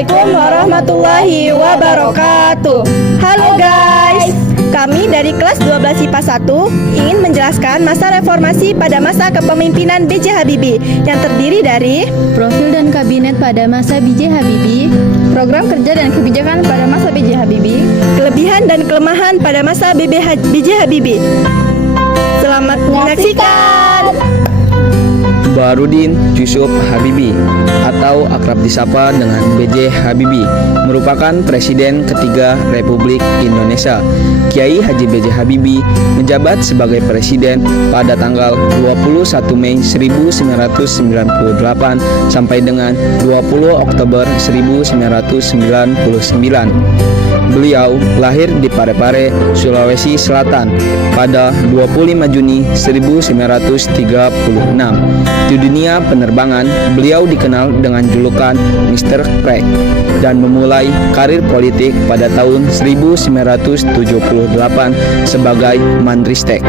Assalamualaikum warahmatullahi wabarakatuh. Halo guys, kami dari kelas 12 IPA 1 ingin menjelaskan masa reformasi pada masa kepemimpinan B.J. Habibie yang terdiri dari profil dan kabinet pada masa B.J. Habibie, program kerja dan kebijakan pada masa B.J. Habibie, kelebihan dan kelemahan pada masa B.J. Habibie. Selamat menyaksikan. Baharudin Yusuf Habibie atau akrab disapa dengan B.J. Habibie merupakan Presiden ketiga Republik Indonesia. Kiai Haji B.J. Habibie menjabat sebagai Presiden pada tanggal 21 Mei 1998 sampai dengan 20 Oktober 1999. Beliau lahir di Parepare, Sulawesi Selatan pada 25 Juni 1936. Di dunia penerbangan, beliau dikenal dengan julukan Mr. Crack dan memulai karir politik pada tahun 1978 sebagai Manristek.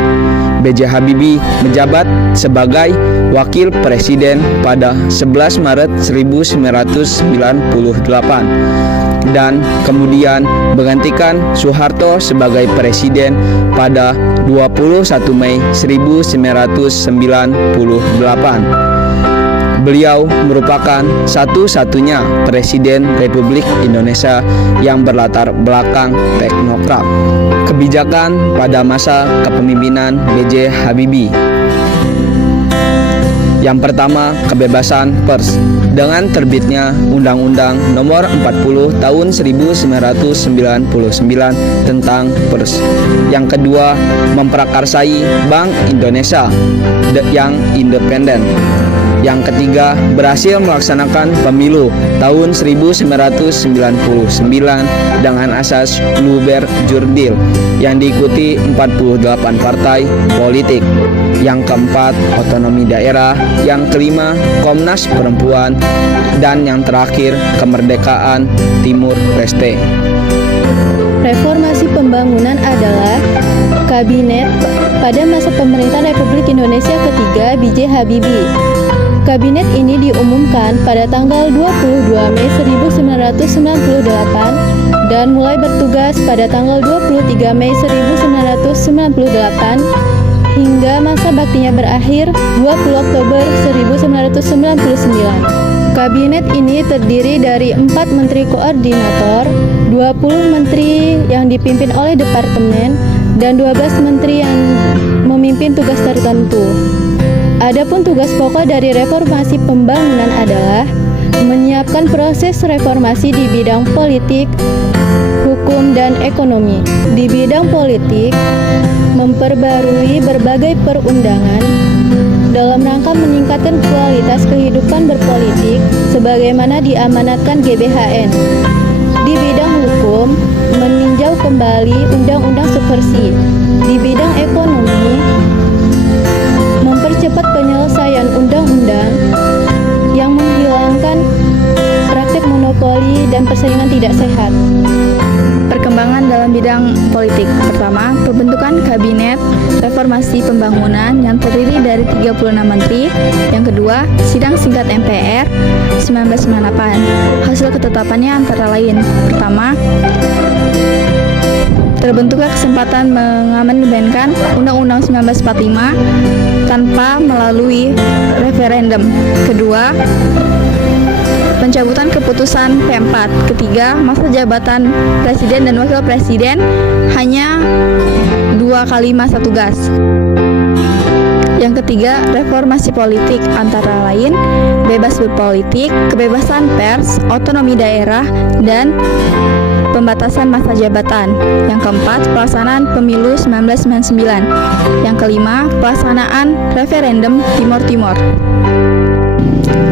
B.J. Habibie menjabat sebagai Wakil Presiden pada 11 Maret 1998 dan kemudian menggantikan Soeharto sebagai Presiden pada 21 Mei 1998. Beliau merupakan satu-satunya Presiden Republik Indonesia yang berlatar belakang teknokrat. Kebijakan pada masa kepemimpinan B.J. Habibie. Yang pertama, kebebasan pers. Dengan terbitnya Undang-Undang Nomor 40 Tahun 1999 tentang pers. Yang kedua, memprakarsai Bank Indonesia yang independen. Yang ketiga, berhasil melaksanakan pemilu tahun 1999 dengan asas Luber Jurdil yang diikuti 48 partai politik. Yang keempat, otonomi daerah. Yang kelima, Komnas Perempuan. Dan yang terakhir, kemerdekaan Timur Leste. reformasi pembangunan adalah kabinet pada masa pemerintahan Republik Indonesia ketiga B.J. Habibie. Kabinet ini diumumkan pada tanggal 22 Mei 1998 dan mulai bertugas pada tanggal 23 Mei 1998 hingga masa baktinya berakhir 20 Oktober 1999. Kabinet ini terdiri dari 4 menteri koordinator, 20 menteri yang dipimpin oleh departemen, dan 12 menteri yang memimpin tugas tertentu. Adapun tugas pokok dari reformasi pembangunan adalah menyiapkan proses reformasi di bidang politik, hukum, dan ekonomi. Di bidang politik, memperbarui berbagai perundangan dalam rangka meningkatkan kualitas kehidupan berpolitik sebagaimana diamanatkan GBHN. Di bidang hukum, meninjau kembali Undang-Undang Subversi. Di bidang ekonomi, mempercepat penyelesaian undang-undang yang menghilangkan praktik monopoli dan persaingan tidak sehat. perkembangan dalam bidang politik. Pertama, pembentukan Kabinet Reformasi Pembangunan yang terdiri dari 36 menteri. Yang kedua, sidang singkat MPR 1998. Hasil ketetapannya antara lain: pertama, terbentuknya kesempatan mengamandemenkan Undang-Undang 1945 tanpa melalui referendum. Kedua, pencabutan keputusan P4. Ketiga, masa jabatan presiden dan wakil presiden hanya 2 kali masa tugas. Yang ketiga, reformasi politik antara lain bebas berpolitik, kebebasan pers, otonomi daerah, dan pembatasan masa jabatan. Yang keempat, pelaksanaan pemilu 1999. Yang kelima, pelaksanaan referendum Timor Timur.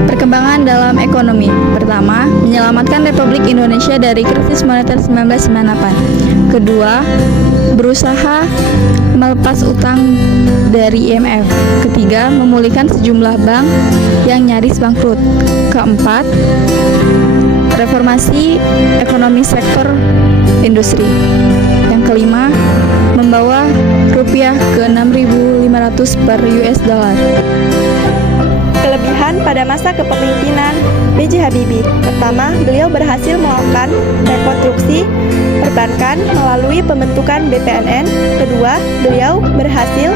Perkembangan dalam ekonomi. Pertama, menyelamatkan Republik Indonesia dari krisis moneter 1998. Kedua, berusaha melepas utang dari IMF. Ketiga, memulihkan sejumlah bank yang nyaris bangkrut. Keempat, reformasi ekonomi sektor industri. Yang kelima, membawa rupiah ke 6.500 per US dollar. kelebihan pada masa kepemimpinan B.J. Habibie. Pertama, beliau berhasil melakukan rekonstruksi perbankan melalui pembentukan BPNN. Kedua, beliau berhasil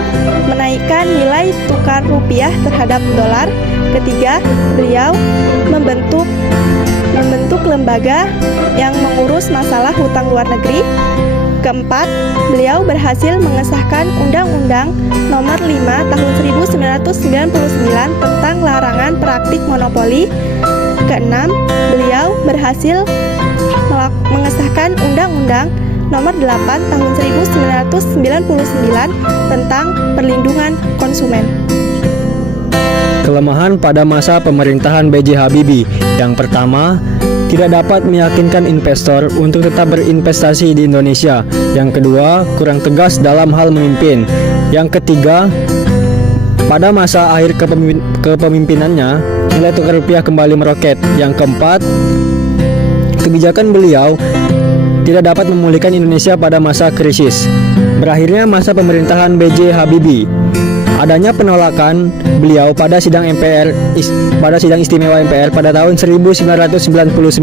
menaikkan nilai tukar rupiah terhadap dolar. Ketiga, beliau membentuk lembaga yang mengurus masalah hutang luar negeri. Keempat, beliau berhasil mengesahkan Undang-Undang Nomor 5 Tahun 1999 tentang larangan praktik monopoli. Keenam, beliau berhasil mengesahkan Undang-Undang Nomor 8 Tahun 1999 tentang perlindungan konsumen. Kelemahan pada masa pemerintahan B.J. Habibie. Yang pertama, tidak dapat meyakinkan investor untuk tetap berinvestasi di Indonesia. Yang kedua, kurang tegas dalam hal memimpin. Yang ketiga, pada masa akhir kepemimpinannya, nilai tukar rupiah kembali meroket. Yang keempat, kebijakan beliau tidak dapat memulihkan Indonesia pada masa krisis. Berakhirnya masa pemerintahan B.J. Habibie. Adanya penolakan beliau pada sidang istimewa MPR pada tahun 1999.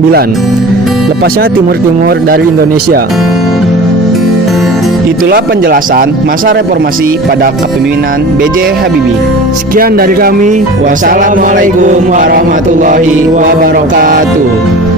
Lepasnya Timur Timur dari Indonesia. Itulah penjelasan masa reformasi pada kepemimpinan B.J. Habibie. Sekian dari kami. Wassalamualaikum warahmatullahi wabarakatuh.